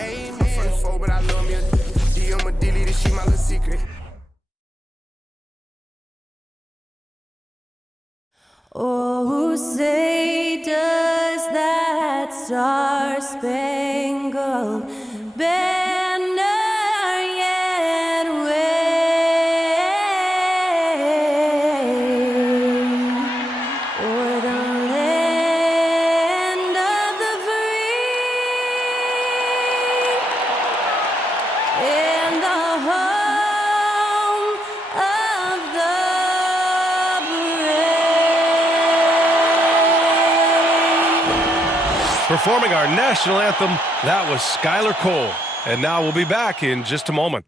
Amen. I'm from the foe, but I love me a D. I'm a dilly, this shit my little secret. Oh, say does that star-spangled banner yet wave o'er the land of the free and the home of the Performing our national anthem, that was Skylar Cole. And now we'll be back in just a moment.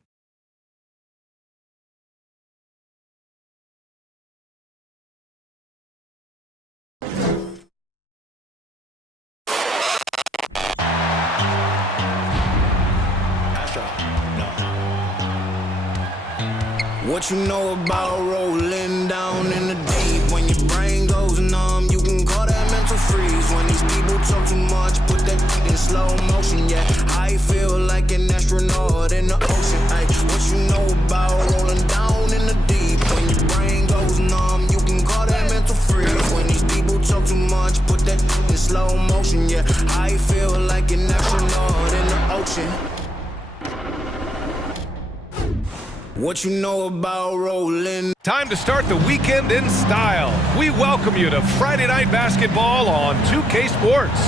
What you know about rolling down in the deep? When your brain goes numb, you can call that mental freeze. When these people talk too much, put that in slow motion. Yeah, I feel like an astronaut in the ocean. Ay, what you know about rolling down in the deep? When your brain goes numb, you can call that mental freeze. When these people talk too much, put that in slow motion. Yeah, I feel like an astronaut in the ocean. What you know about rolling? Time to start the weekend in style. We welcome you to Friday Night Basketball on 2K Sports.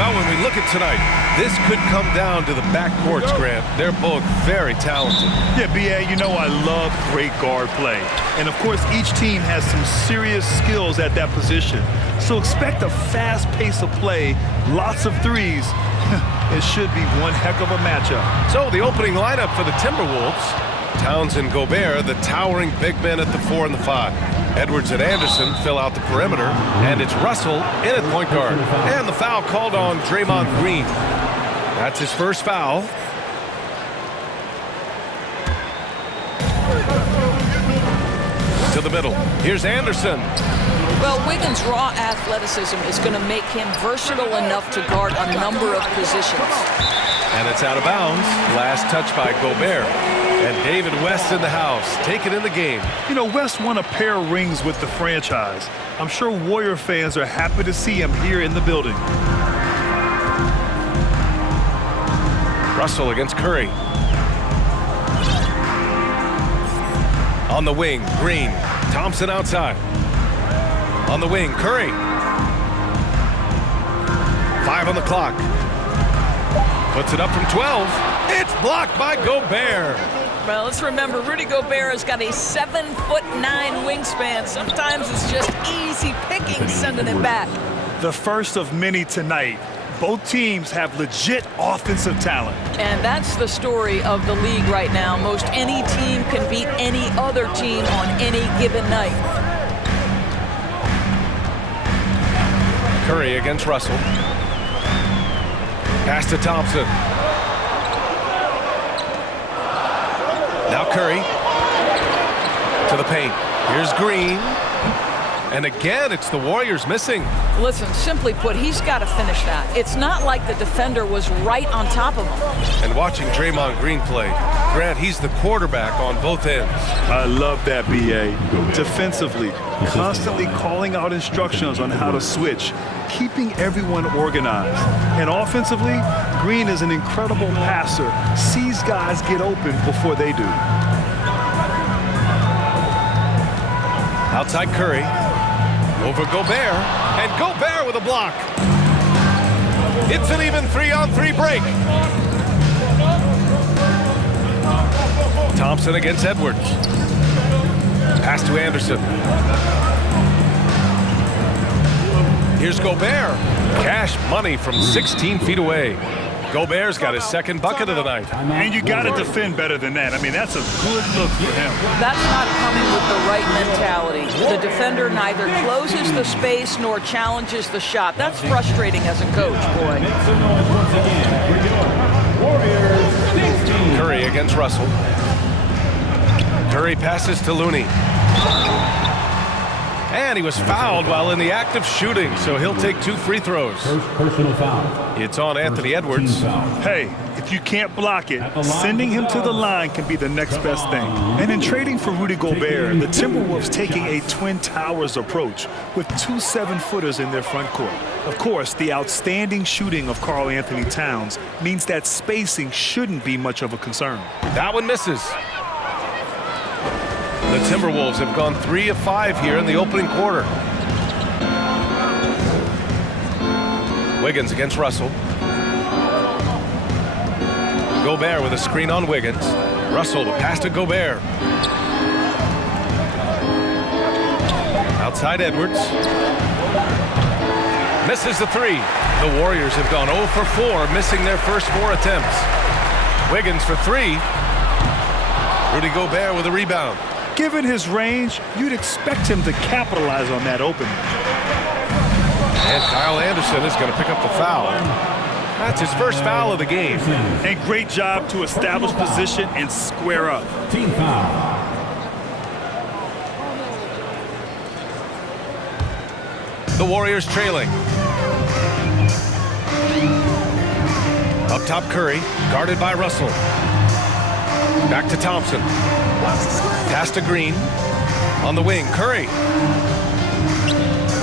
Well, when we look at tonight, this could come down to the backcourts, Grant. They're both very talented. Yeah, B.A., you know I love great guard play. And, of course, each team has some serious skills at that position. So expect a fast pace of play, lots of threes. It should be one heck of a matchup. So the opening lineup for the Timberwolves: Towns and Gobert, the towering big men at the 4 and the 5. Edwards and Anderson fill out the perimeter, and it's Russell in at point guard. And the foul called on Draymond Green. That's his first foul. To the middle. Here's Anderson. Well, Wiggins' raw athleticism is going to make him versatile enough to guard a number of positions. And it's out of bounds. Last touch by Gobert. And David West in the house, taking in the game. You know, West won a pair of rings with the franchise. I'm sure Warrior fans are happy to see him here in the building. Russell against Curry. On the wing, Green. Thompson outside. On the wing, Curry. 5 on the clock. Puts it up from 12. It's blocked by Gobert. Well, let's remember, Rudy Gobert has got a 7'9" wingspan. Sometimes it's just easy picking sending it back. The first of many tonight. Both teams have legit offensive talent. And that's the story of the league right now. Most any team can beat any other team on any given night. Curry against Russell. Pass to Thompson. Now Curry to the paint. Here's Green. And again, it's the Warriors missing. Listen, simply put, he's got to finish that. It's not like the defender was right on top of him. And watching Draymond Green play, Grant, he's the quarterback on both ends. I love that, B.A. Defensively, constantly calling out instructions on how to switch, keeping everyone organized. And offensively, Green is an incredible passer, sees guys get open before they do. Outside Curry. Over Gobert, and Gobert with a block. It's an even 3-on-3 break. Thompson against Edwards. Pass to Anderson. Here's Gobert. Cash money from 16 feet away. Gobert's got his second bucket of the night. And you got to defend better than that. I mean, that's a good look for him. That's not coming with the right mentality. The defender neither closes the space nor challenges the shot. That's frustrating as a coach, boy. Curry against Russell. Curry passes to Looney. And he was fouled while in the act of shooting, so he'll take 2 free throws. First personal foul. It's on Anthony Edwards. Hey, If you can't block it, sending him to the line can be the next best thing. And in trading for Rudy Gobert, the Timberwolves taking a Twin Towers approach with 2 7-footers in their front court. Of course, the outstanding shooting of Karl Anthony Towns means that spacing shouldn't be much of a concern. That one misses. The Timberwolves have gone 3 of 5 here in the opening quarter. Wiggins against Russell. Gobert with a screen on Wiggins. Russell, the pass to Gobert. Outside Edwards. Misses the 3. The Warriors have gone 0 for 4, missing their first 4 attempts. Wiggins for 3. Rudy Gobert with a rebound. Given his range, you'd expect him to capitalize on that opening. And Kyle Anderson is going to pick up the foul. That's his first foul of the game. And great job to establish position and square up. Team foul. The Warriors trailing. Up top Curry, guarded by Russell. Back to Thompson. Pass to Green. On the wing, Curry.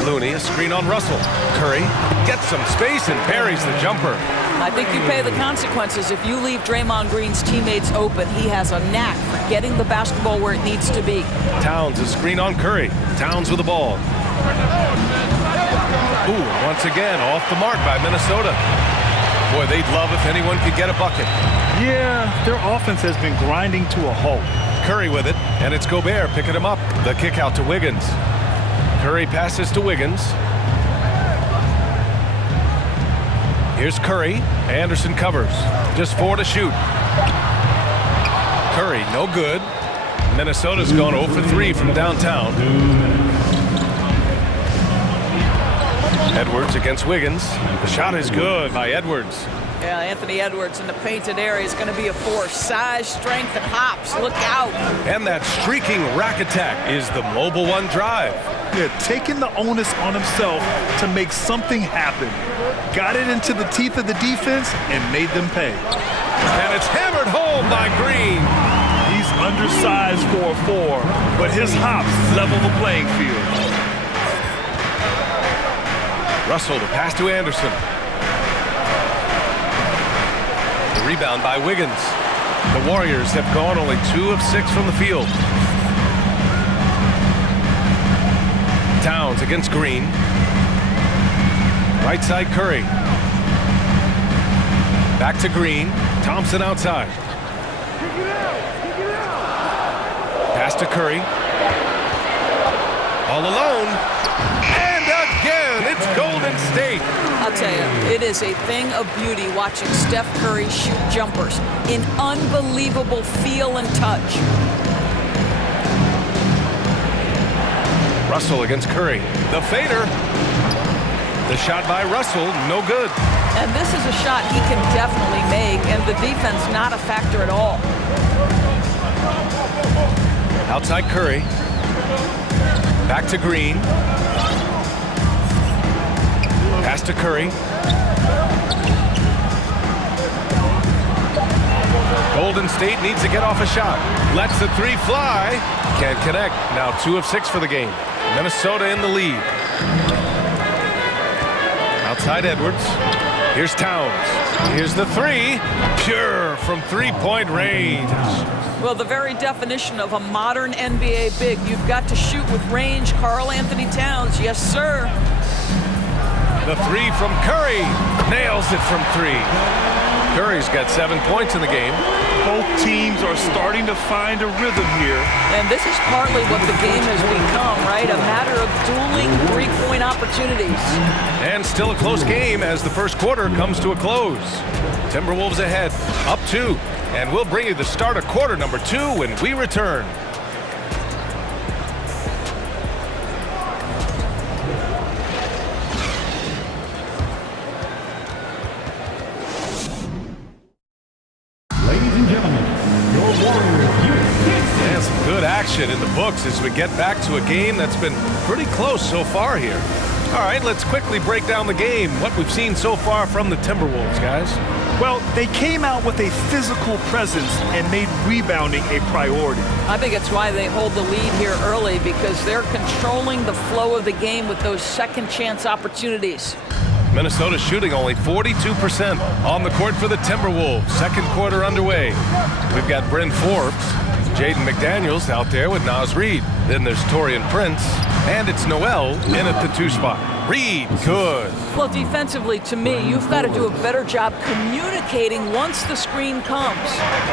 Looney, a screen on Russell. Curry gets some space and parries the jumper. I think you pay the consequences. If you leave Draymond Green's teammates open, he has a knack for getting the basketball where it needs to be. Towns, a screen on Curry. Towns with the ball. Ooh, once again, off the mark by Minnesota. Boy, they'd love if anyone could get a bucket. Yeah, their offense has been grinding to a halt. Curry with it, and it's Gobert picking him up. The kick out to Wiggins. Curry passes to Wiggins. Here's Curry. Anderson covers. Just 4 to shoot. Curry, no good. Minnesota's gone 0 for 3 from downtown. Edwards against Wiggins. The shot is good by Edwards. Yeah, Anthony Edwards in the painted area is going to be a force. Size, strength, and hops. Look out. And that streaking rack attack is the Mobile One drive. Yeah, taking the onus on himself to make something happen. Got it into the teeth of the defense and made them pay. And it's hammered home by Green. He's undersized for a 4, but his hops level the playing field. Russell, the pass to Anderson. The rebound by Wiggins. The Warriors have gone only 2 of 6 from the field. Towns against Green. Right side Curry. Back to Green. Thompson outside. Pass to Curry. All alone. And again, it's Golden State. I'll tell you, it is a thing of beauty watching Steph Curry shoot jumpers in unbelievable feel and touch. Russell against Curry. The fader. The shot by Russell, no good. And this is a shot he can definitely make, and the defense not a factor at all. Outside Curry. Back to Green. Pass to Curry. Golden State needs to get off a shot. Lets the 3 fly. Can't connect. Now 2 of 6 for the game. Minnesota in the lead. Outside Edwards. Here's Towns. Here's the 3. Pure from 3-point range. Well, the very definition of a modern NBA big. You've got to shoot with range. Karl Anthony Towns, yes, sir. The 3 from Curry. Nails it from 3. Curry's got 7 points in the game. Both teams are starting to find a rhythm here. And this is partly what the game has become, right? A matter of dueling 3-point opportunities. And still a close game as the first quarter comes to a close. Timberwolves ahead, up 2. And we'll bring you the start of quarter number 2 when we return. Ladies and gentlemen, your Warriors. And some good action in the books as we get back to a game that's been pretty close so far here. All right, let's quickly break down the game, what we've seen so far from the Timberwolves, guys. Well, they came out with a physical presence and made rebounding a priority. I think it's why they hold the lead here early, because they're controlling the flow of the game with those second chance opportunities. Minnesota shooting only 42% on the court for the Timberwolves. Second quarter underway. We've got Bryn Forbes, Jaden McDaniels out there with Naz Reid. Then there's Taurean Prince, and it's Noel in at the 2 spot. Reid, good. Well, defensively, to me, you've got to do a better job communicating once the screen comes.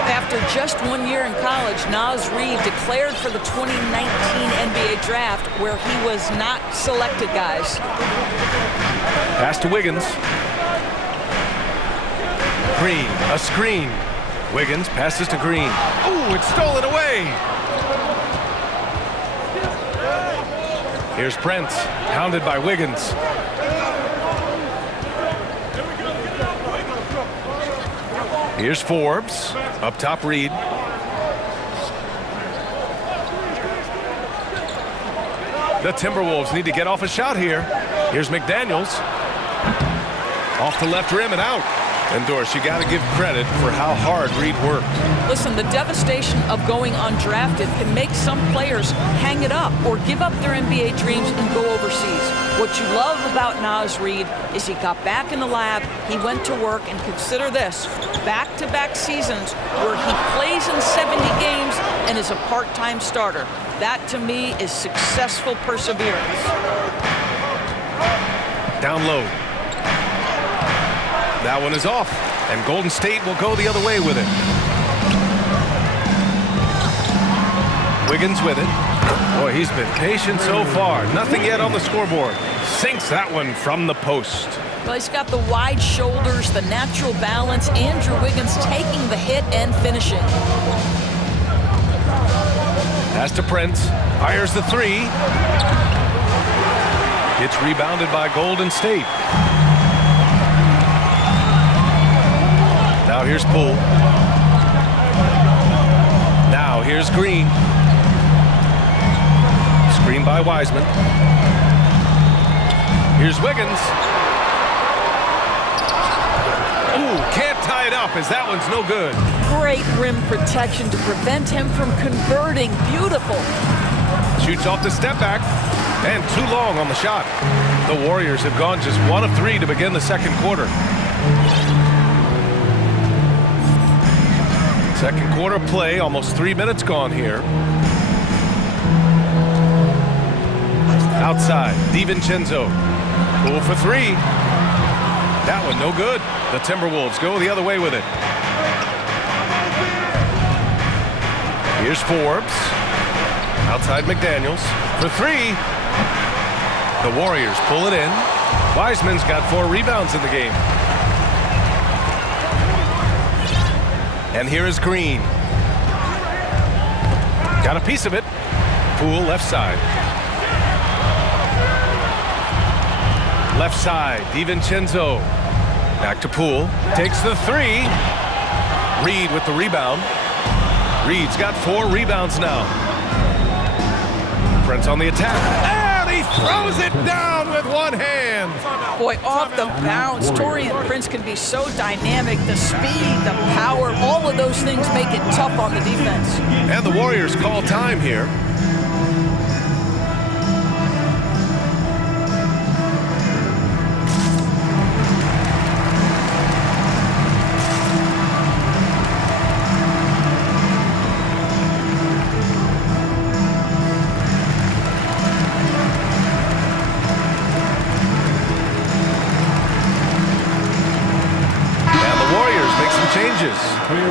After just 1 year in college, Naz Reid declared for the 2019 NBA draft, where he was not selected, guys. Pass to Wiggins. Green, a screen. Wiggins passes to Green. Ooh, it's stolen away. Here's Prince, hounded by Wiggins. Here's Forbes, up top Reid. The Timberwolves need to get off a shot here. Here's McDaniels. Off the left rim and out. And Doris, you got to give credit for how hard Reid worked. Listen, the devastation of going undrafted can make some players hang it up or give up their NBA dreams and go overseas. What you love about Naz Reid is he got back in the lab, he went to work, and consider this, back-to-back seasons where he plays in 70 games and is a part-time starter. That, to me, is successful perseverance. Down low. That one is off, and Golden State will go the other way with it. Wiggins with it. Boy, he's been patient so far. Nothing yet on the scoreboard. Sinks that one from the post. Well, he's got the wide shoulders, the natural balance. Andrew Wiggins taking the hit and finishing. Pass to Prince. Fires the 3. It's rebounded by Golden State. Now here's Poole. Now here's Green. Screen by Wiseman. Here's Wiggins. Ooh, can't tie it up as that one's no good. Great rim protection to prevent him from converting. Beautiful. Shoots off the step back and too long on the shot. The Warriors have gone just 1 of 3 to begin the second quarter. Second quarter play, almost 3 minutes gone here. Outside, DiVincenzo. Poole for 3. That one no good. The Timberwolves go the other way with it. Here's Forbes. Outside McDaniels for 3. The Warriors pull it in. Wiseman's got 4 rebounds in the game. And here is Green. Got a piece of it. Poole left side. Left side, DiVincenzo. Back to Poole. Takes the 3. Reid with the rebound. Reid's got 4 rebounds now. Prince on the attack. And he throws it down with one hand. Boy, off the bounce, Taurean Prince can be so dynamic. The speed, the power, all of those things make it tough on the defense. And the Warriors call time here.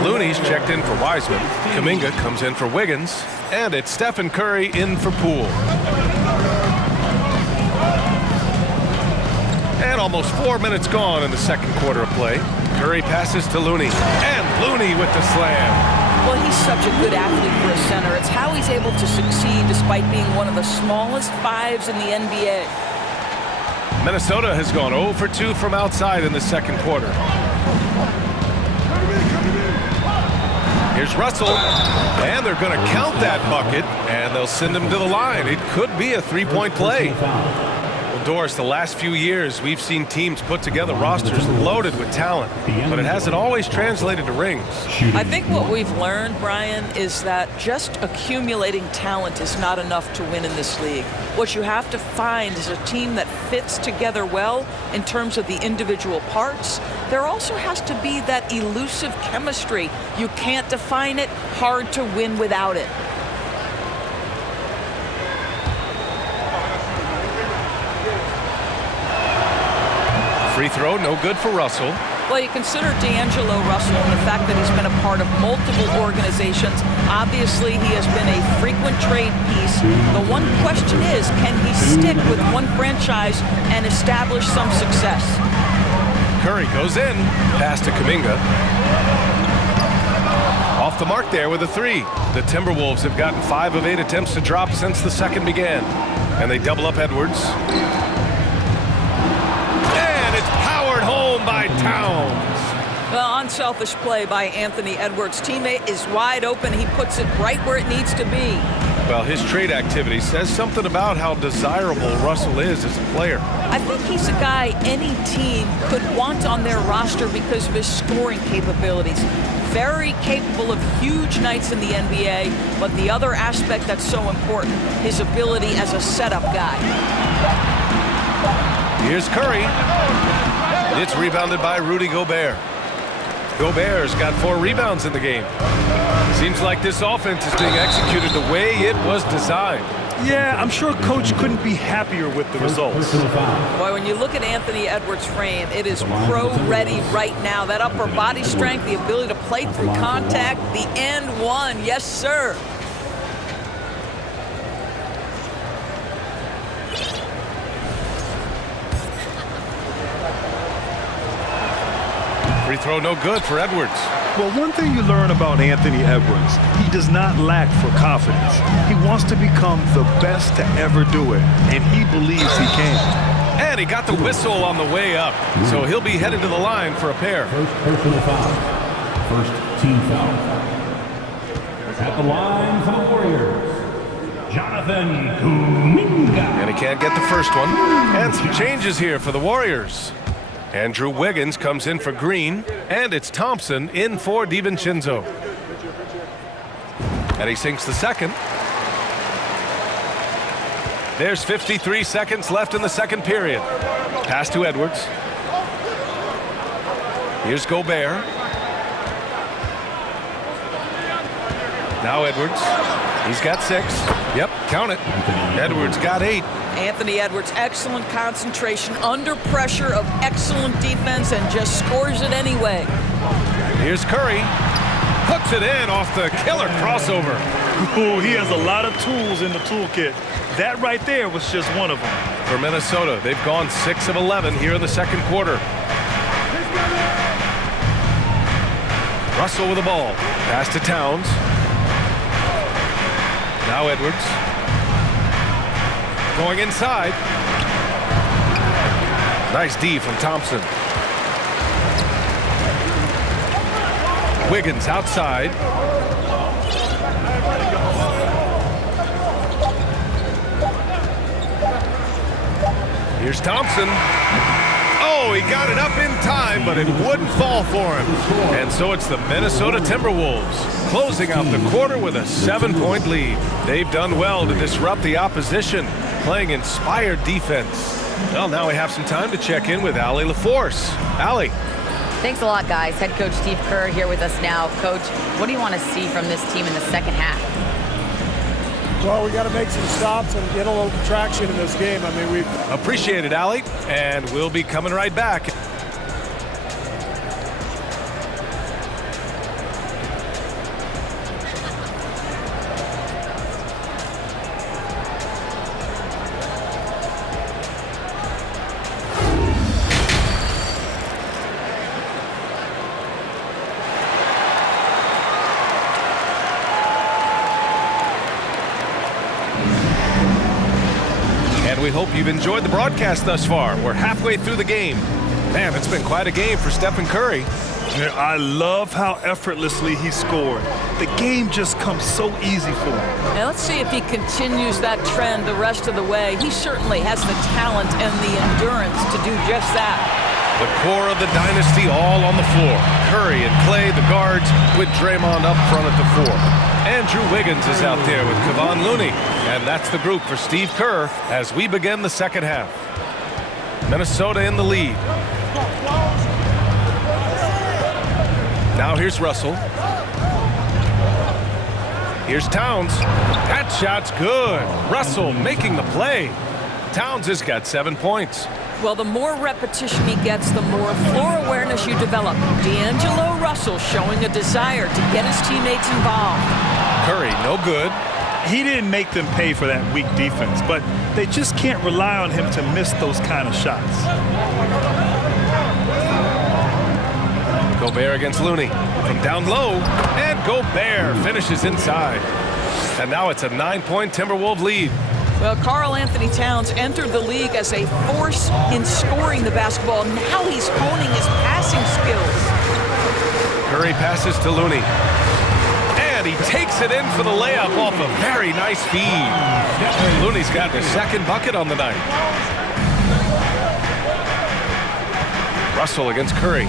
Looney's checked in for Wiseman. Kuminga comes in for Wiggins. And it's Stephen Curry in for Poole. And almost 4 minutes gone in the second quarter of play. Curry passes to Looney. And Looney with the slam. Well, he's such a good athlete for a center. It's how he's able to succeed despite being one of the smallest 5s in the NBA. Minnesota has gone 0 for 2 from outside in the second quarter. Here's Russell, and they're going to count that bucket, and they'll send him to the line. It could be a 3-point play. Doris, the last few years, we've seen teams put together rosters loaded with talent, but it hasn't always translated to rings. I think what we've learned, Brian, is that just accumulating talent is not enough to win in this league. What you have to find is a team that fits together well in terms of the individual parts. There also has to be that elusive chemistry. You can't define it, hard to win without it. Free throw, no good for Russell. Well, you consider D'Angelo Russell and the fact that he's been a part of multiple organizations. Obviously, he has been a frequent trade piece. The one question is, can he stick with one franchise and establish some success? Curry goes in, pass to Kuminga. Off the mark there with a three. The Timberwolves have gotten 5 of 8 attempts to drop since the second began. And they double up Edwards. Powered home by Towns. Well, unselfish play by Anthony Edwards. Teammate is wide open. He puts it right where it needs to be. Well, his trade activity says something about how desirable Russell is as a player. I think he's a guy any team could want on their roster because of his scoring capabilities. Very capable of huge nights in the NBA, but the other aspect that's so important, his ability as a setup guy. Here's Curry. It's rebounded by Rudy Gobert. Gobert's got 4 rebounds in the game. Seems like this offense is being executed the way it was designed. Yeah, I'm sure Coach couldn't be happier with the results. Boy, when you look at Anthony Edwards' frame, it is pro-ready right now. That upper body strength, the ability to play through contact, the and one. Yes, sir. Free throw no good for Edwards. Well, one thing you learn about Anthony Edwards, he does not lack for confidence. He wants to become the best to ever do it, and he believes he can. And he got the whistle on the way up, so he'll be headed to the line for a pair. First personal foul. First team foul. At the line for the Warriors, Jonathan Kuminga. And he can't get the first one. And some changes here for the Warriors. Andrew Wiggins comes in for Green, and it's Thompson in for DiVincenzo. And he sinks the second. There's 53 seconds left in the second period. Pass to Edwards. Here's Gobert. Now Edwards. He's got 6. Yep, count it. Edwards got 8. Anthony Edwards, excellent concentration, under pressure of excellent defense, and just scores it anyway. Here's Curry. Hooks it in off the killer crossover. Ooh, he has a lot of tools in the toolkit. That right there was just one of them. For Minnesota, they've gone 6 of 11 here in the second quarter. Russell with the ball. Pass to Towns. Now Edwards. Going inside. Nice D from Thompson. Wiggins outside. Here's Thompson. Oh, he got it up in time, but it wouldn't fall for him. And so it's the Minnesota Timberwolves closing out the quarter with a 7-point lead. They've done well to disrupt the opposition, playing inspired defense. Well, now we have some time to check in with Allie LaForce. Allie. Thanks a lot, guys. Head coach Steve Kerr here with us now. Coach, what do you want to see from this team in the second half? Well, we got to make some stops and get a little traction in this game. I mean, we appreciate it, Allie, and we'll be coming right back. We hope you've enjoyed the broadcast thus far. We're halfway through the game. Man, it's been quite a game for Stephen Curry. Yeah, I love how effortlessly he scored. The game just comes so easy for him. Now let's see if he continues that trend the rest of the way. He certainly has the talent and the endurance to do just that. The core of the dynasty all on the floor. Curry and Clay, the guards, with Draymond up front at the 4. Andrew Wiggins is out there with Kevon Looney. And that's the group for Steve Kerr as we begin the second half. Minnesota in the lead. Now here's Russell. Here's Towns. That shot's good. Russell making the play. Towns has got 7 points. Well, the more repetition he gets, the more floor awareness you develop. D'Angelo Russell showing a desire to get his teammates involved. Curry, no good. He didn't make them pay for that weak defense, but they just can't rely on him to miss those kind of shots. Gobert against Looney from down low, and Gobert finishes inside. And now it's a 9-point Timberwolves lead. Well, Karl Anthony Towns entered the league as a force in scoring the basketball. Now he's honing his passing skills. Curry passes to Looney. And he takes it in for the layup off a very nice feed. Looney's got the second bucket on the night. Russell against Curry.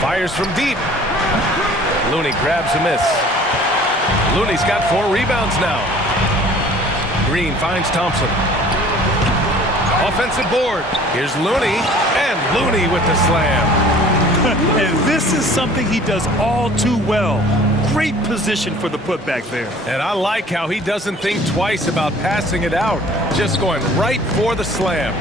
Fires from deep. Looney grabs a miss. Looney's got 4 rebounds now. Green finds Thompson. Offensive board. Here's Looney, and Looney with the slam. And this is something he does all too well. Great position for the putback there. And I like how he doesn't think twice about passing it out. Just going right for the slam.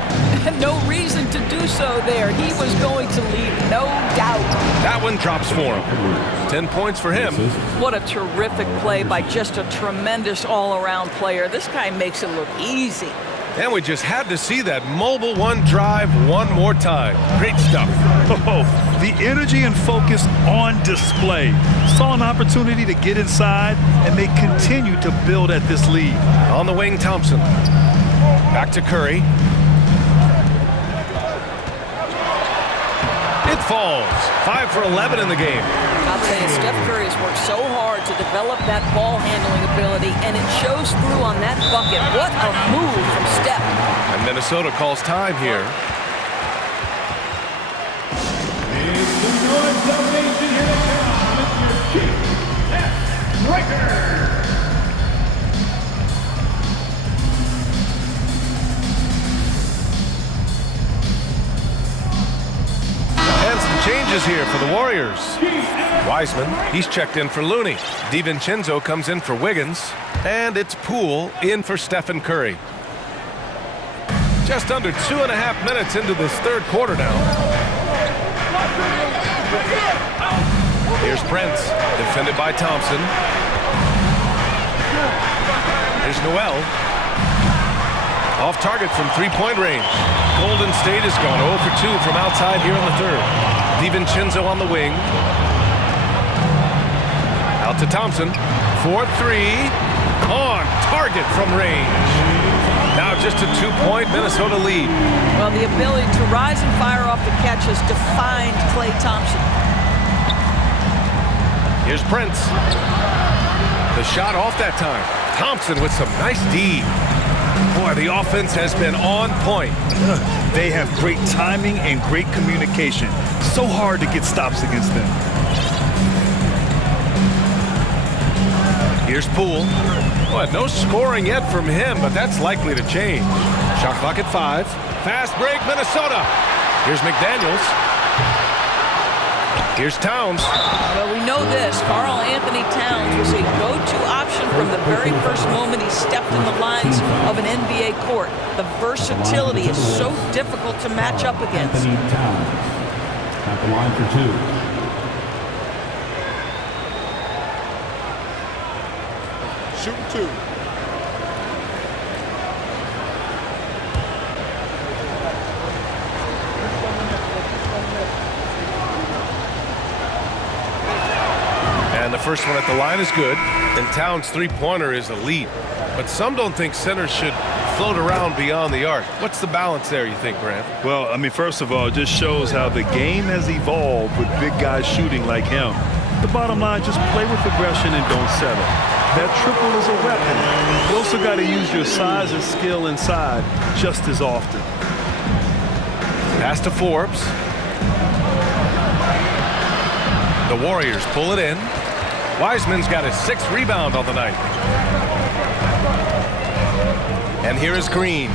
No reason to do so there. He was going to lead, no doubt. That one drops for him. 10 points for him. What a terrific play by just a tremendous all-around player. This guy makes it look easy. And we just had to see that mobile one drive one more time. Great stuff. Oh, the energy and focus on display. Saw an opportunity to get inside, and they continue to build at this lead. On the wing, Thompson. Back to Curry. It falls. 5 for 11 in the game. I'll tell you, Steph Curry has worked so hard to develop that ball handling ability, and it shows through on that bucket. What a move from Steph. And Minnesota calls time here. It's the North Domination here to town with your Chief Striker. Changes here for the Warriors. Wiseman, he's checked in for Looney. DiVincenzo comes in for Wiggins. And it's Poole in for Stephen Curry. Just under 2.5 minutes into this third quarter now. Here's Prince, defended by Thompson. Here's Noel. Off target from three-point range. Golden State has gone 0 for 2 from outside here in the third. DiVincenzo on the wing. Out to Thompson. 4-3. On target from range. Now just a 2-point Minnesota lead. Well, the ability to rise and fire off the catch has defined Klay Thompson. Here's Prince. The shot off that time. Thompson with some nice D. Boy, the offense has been on point. They have great timing and great communication. So hard to get stops against them. Here's Poole. Boy, no scoring yet from him, but that's likely to change. Shot clock at 5. Fast break, Minnesota. Here's McDaniels. Here's Towns. Well, we know this. Karl Anthony Towns was a go-to option from the very first moment he stepped in the lines of an NBA court. The versatility is so difficult to match up against. Anthony Towns at the line for 2. Shooting 2. And the first one at the line is good. And Towns' three-pointer is elite. But some don't think centers should float around beyond the arc. What's the balance there, you think, Grant? Well, I mean, first of all, it just shows how the game has evolved with big guys shooting like him. The bottom line, just play with aggression and don't settle. That triple is a weapon. You also got to use your size and skill inside just as often. Pass to Forbes. The Warriors pull it in. Wiseman's got his 6th rebound on the night. And here is Green. 2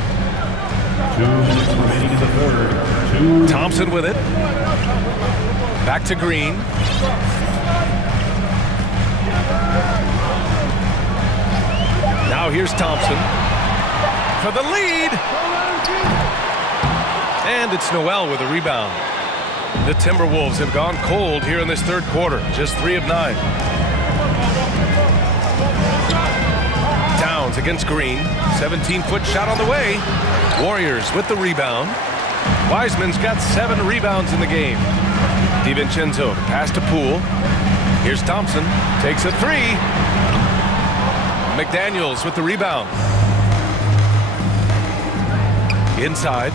minutes remaining in the third. Thompson with it. Back to Green. Now here's Thompson for the lead. And it's Noel with a rebound. The Timberwolves have gone cold here in this third quarter. Just 3 of 9. Towns against Green. 17-foot shot on the way. Warriors with the rebound. Wiseman's got 7 rebounds in the game. DiVincenzo pass to Poole. Here's Thompson. Takes a 3. McDaniels with the rebound. Inside.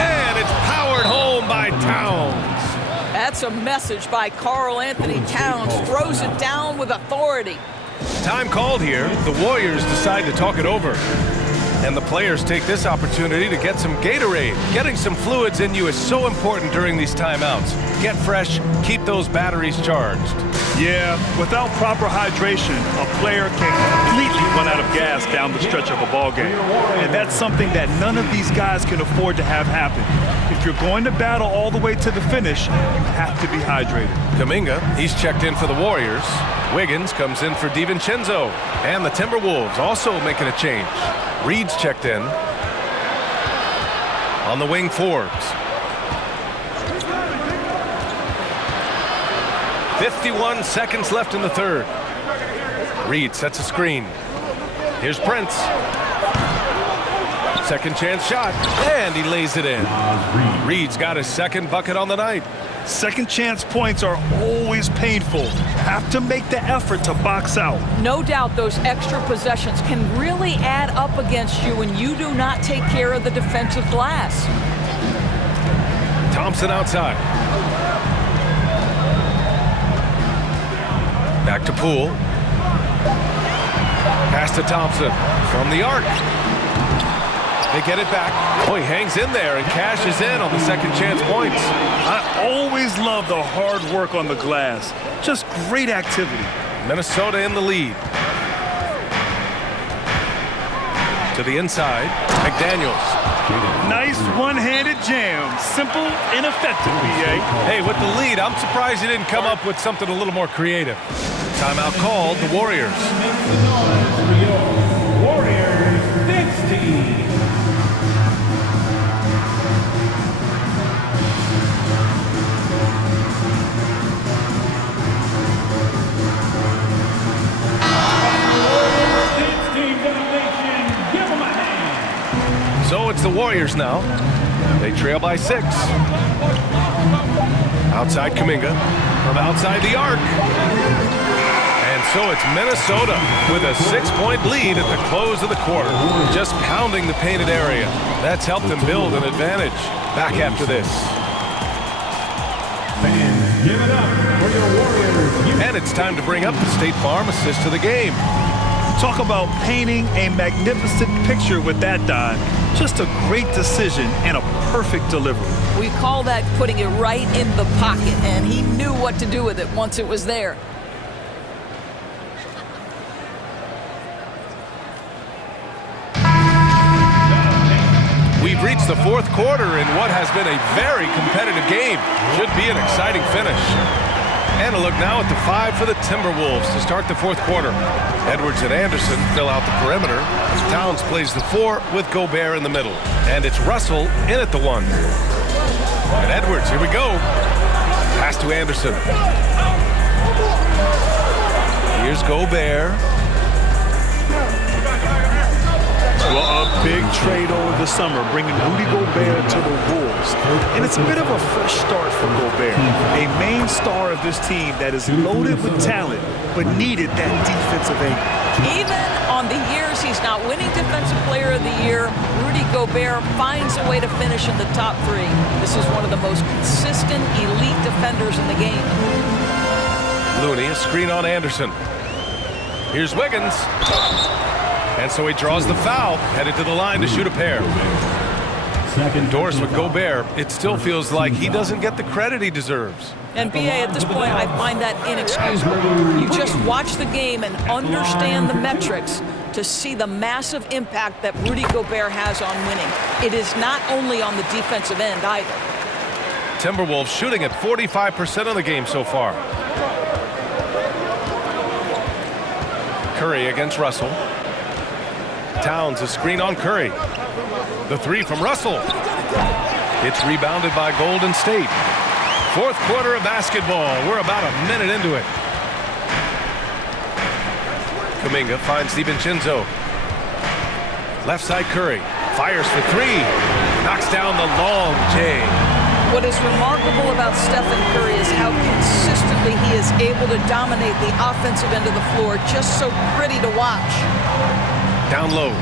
And it's powered home by Towns. That's a message by Karl Anthony Towns. Throws it down with authority. Time called here. The Warriors decide to talk it over. And the players take this opportunity to get some Gatorade. Getting some fluids in you is so important during these timeouts. Get fresh, keep those batteries charged. Yeah, without proper hydration, a player can completely run out of gas down the stretch of a ball game. And that's something that none of these guys can afford to have happen. If you're going to battle all the way to the finish, you have to be hydrated. Kuminga, he's checked in for the Warriors. Wiggins comes in for DiVincenzo. And the Timberwolves also making a change. Reed's checked in. On the wing, Forbes. 51 seconds left in the third. Reed sets a screen. Here's Prince. Second chance shot, and he lays it in. Reed's got his 2nd bucket on the night. Second chance points are always painful. Have to make the effort to box out. No doubt those extra possessions can really add up against you when you do not take care of the defensive glass. Thompson outside. Back to Poole. Pass to Thompson from the arc. They get it back. Oh, he hangs in there and cashes in on the second chance points. I always love the hard work on the glass. Just great activity. Minnesota in the lead. To the inside, McDaniels. Nice one-handed jam. Simple and effective, B.A. Hey, with the lead, I'm surprised he didn't come up with something a little more creative. Timeout called, the Warriors. Warriors 16. So it's the Warriors now. They trail by 6. Outside Kuminga. From outside the arc. And so it's Minnesota with a 6-point lead at the close of the quarter. Just pounding the painted area. That's helped them build an advantage. Back after this. Fans, give it up for your Warriors. And it's time to bring up the State Farm assist of the game. Talk about painting a magnificent picture with that dime. Just a great decision and a perfect delivery. We call that putting it right in the pocket, and he knew what to do with it once it was there. We've reached the fourth quarter in what has been a very competitive game. Should be an exciting finish. And a look now at the 5 for the Timberwolves to start the fourth quarter. Edwards and Anderson fill out the perimeter. Towns plays the 4 with Gobert in the middle. And it's Russell in at the 1. And Edwards, here we go. Pass to Anderson. Here's Gobert. Well, a big trade over the summer, bringing Rudy Gobert to the Wolves. And it's a bit of a fresh start for Gobert, a main star of this team that is loaded with talent, but needed that defensive angle. Even on the years he's not winning Defensive Player of the Year, Rudy Gobert finds a way to finish in the top 3. This is one of the most consistent, elite defenders in the game. Looney, a screen on Anderson. Here's Wiggins. And so he draws the foul, headed to the line to shoot a pair. Endorsed with Gobert, it still feels like he doesn't get the credit he deserves. And BA, at this point, I find that inexcusable. You just watch the game and understand the metrics to see the massive impact that Rudy Gobert has on winning. It is not only on the defensive end either. Timberwolves shooting at 45% of the game so far. Curry against Russell. Towns, a screen on Curry. The 3 from Russell. It's rebounded by Golden State. Fourth quarter of basketball. We're about a minute into it. Kuminga finds DiVincenzo. Left side Curry. Fires for 3. Knocks down the long J. What is remarkable about Stephen Curry is how consistently he is able to dominate the offensive end of the floor. Just so pretty to watch. Down low.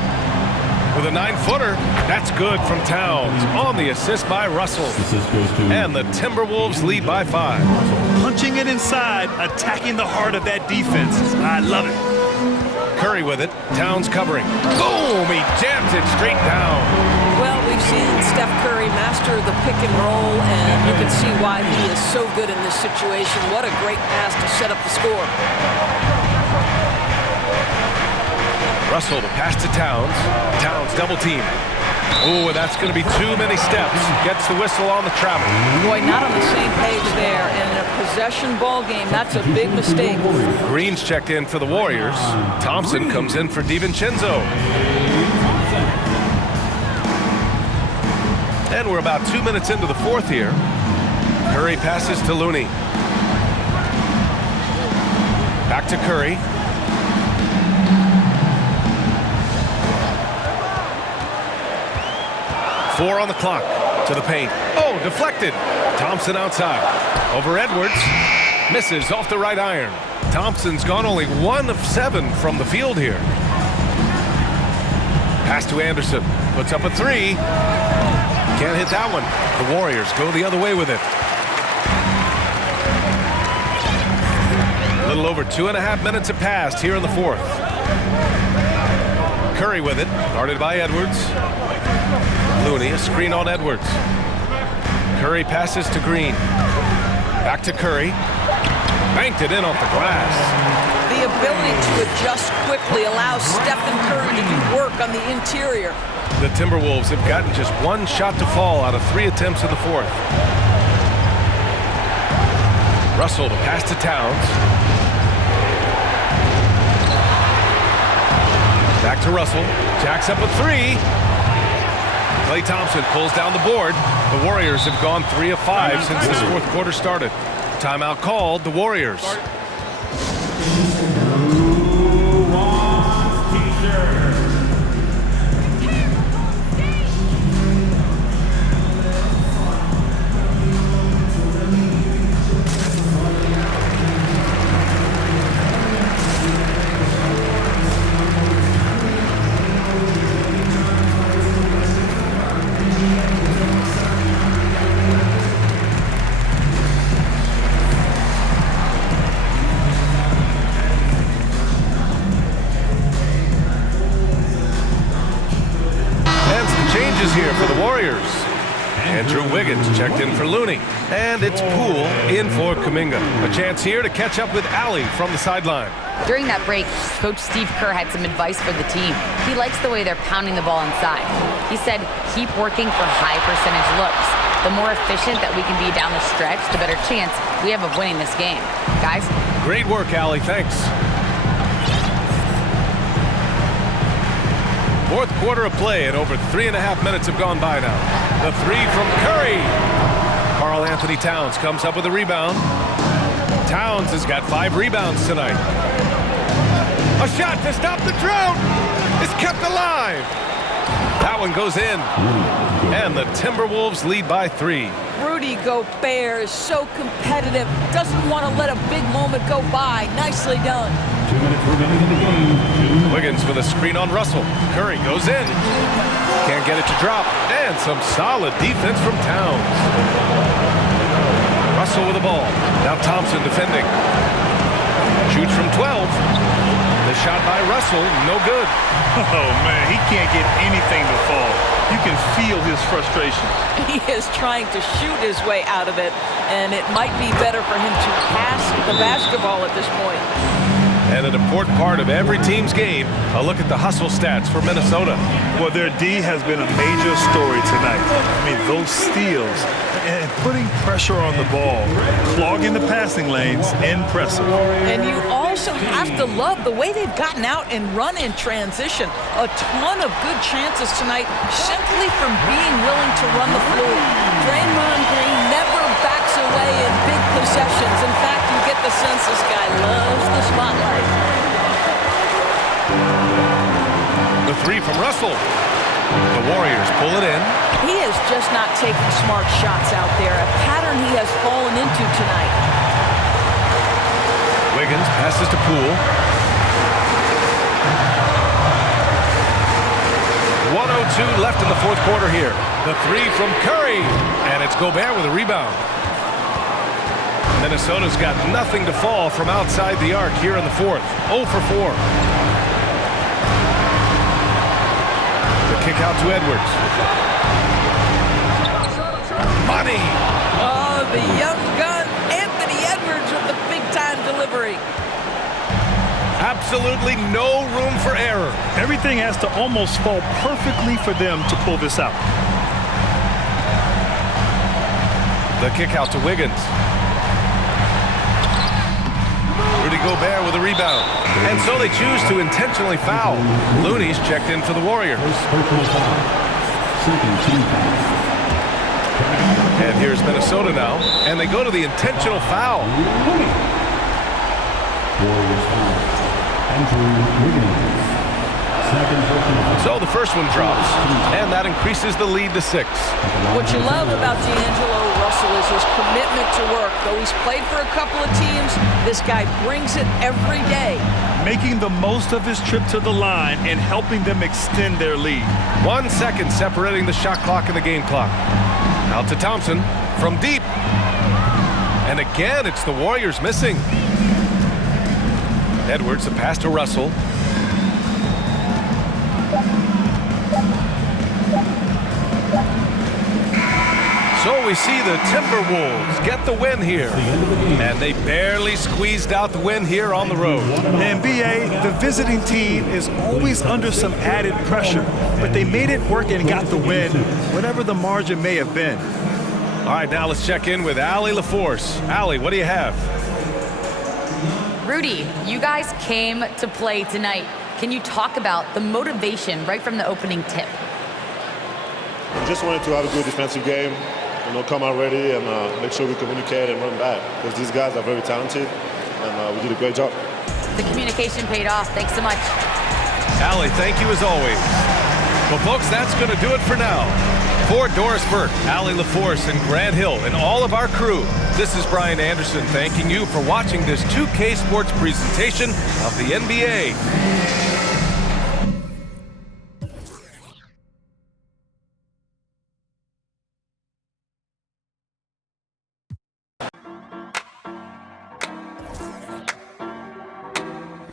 With a 9-footer. That's good from Towns. On the assist by Russell. And the Timberwolves lead by 5. Punching it inside, attacking the heart of that defense. I love it. Curry with it. Towns covering. Boom! He jams it straight down. Well, we've seen Steph Curry master the pick and roll, and you can see why he is so good in this situation. What a great pass to set up the score. Russell, the pass to Towns. Towns double team. Oh, that's going to be too many steps. Gets the whistle on the travel. Boy, not on the same page there. And in a possession ball game, that's a big mistake. Green's checked in for the Warriors. Thompson comes in for DiVincenzo. And we're about 2 minutes into the fourth here. Curry passes to Looney. Back to Curry. Four on the clock. To the paint. Oh, deflected. Thompson outside. Over Edwards. Misses off the right iron. Thompson's gone only 1 of 7 from the field here. Pass to Anderson. Puts up a 3. Can't hit that one. The Warriors go the other way with it. A little over 2.5 minutes have passed here in the fourth. Curry with it. Guarded by Edwards. Looney, a screen on Edwards. Curry passes to Green. Back to Curry. Banked it in off the glass. The ability to adjust quickly allows Stephen Curry to do work on the interior. The Timberwolves have gotten just 1 shot to fall out of 3 attempts in the fourth. Russell, the pass to Towns. Back to Russell. Jacks up a 3. Klay Thompson pulls down the board. The Warriors have gone 3 of 5 since this fourth quarter started. Timeout called, the Warriors. Here for the Warriors. Andrew Wiggins checked in for Looney. And it's Poole in for Kuminga. A chance here to catch up with Allie from the sideline. During that break, Coach Steve Kerr had some advice for the team. He likes the way they're pounding the ball inside. He said, keep working for high percentage looks. The more efficient that we can be down the stretch, the better chance we have of winning this game. Guys? Great work, Allie. Thanks. Fourth quarter of play, and over 3.5 minutes have gone by now. The 3 from Curry. Karl Anthony Towns comes up with a rebound. Towns has got 5 rebounds tonight. A shot to stop the drought. It's kept alive. That one goes in. And the Timberwolves lead by 3. Rudy Gobert is so competitive. Doesn't want to let a big moment go by. Nicely done. 2 minutes remaining in the game. Wiggins with a screen on Russell. Curry goes in. Can't get it to drop. And some solid defense from Towns. Russell with the ball. Now Thompson defending. Shoots from 12. The shot by Russell, no good. Oh, man, he can't get anything to fall. You can feel his frustration. He is trying to shoot his way out of it, and it might be better for him to pass the basketball at this point. And an important part of every team's game, a look at the hustle stats for Minnesota. Well, their D has been a major story tonight. I mean, those steals and putting pressure on the ball, clogging the passing lanes, impressive. And you also have to love the way they've gotten out and run in transition. A ton of good chances tonight simply from being willing to run the floor. Draymond Green never backs away in big possessions. In fact, you get the sense this guy loves the spotlight. The three from Russell. The Warriors pull it in. He is just not taking smart shots out there, a pattern he has fallen into tonight. Wiggins passes to Poole. 1:02 left in the fourth quarter here. The three from Curry. And it's Gobert with a rebound. Minnesota's got nothing to fall from outside the arc here in the fourth. 0 for 4. The kick out to Edwards. Money. Oh, the young gun, Anthony Edwards with the big-time delivery. Absolutely no room for error. Everything has to almost fall perfectly for them to pull this out. The kick out to Wiggins. Rudy Gobert with a rebound. And so they choose to intentionally foul. Looney's checked in for the Warriors. And here's Minnesota now. And they go to the intentional foul. Warriors foul. Andrew Wiggins. So the first one drops. And that increases the lead to 6. What you love about D'Angelo Russell is his commitment to work. Though he's played for a couple of teams, this guy brings it every day. Making the most of his trip to the line and helping them extend their lead. 1 second separating the shot clock and the game clock. Out to Thompson from deep. And again, it's the Warriors missing. Edwards, a pass to Russell. So we see the Timberwolves get the win here. And they barely squeezed out the win here on the road. And BA, the visiting team is always under some added pressure, but they made it work and got the win, whatever the margin may have been. All right, now let's check in with Allie LaForce. Allie, what do you have? Rudy, you guys came to play tonight. Can you talk about the motivation right from the opening tip? We just wanted to have a good defensive game, come out ready and make sure we communicate and run back, because these guys are very talented, and we did a great job. The communication paid off. Thanks so much. Allie, thank you as always. Well, folks, that's going to do it for now. For Doris Burke, Allie LaForce, and Grant Hill, and all of our crew, this is Brian Anderson thanking you for watching this 2K Sports presentation of the NBA.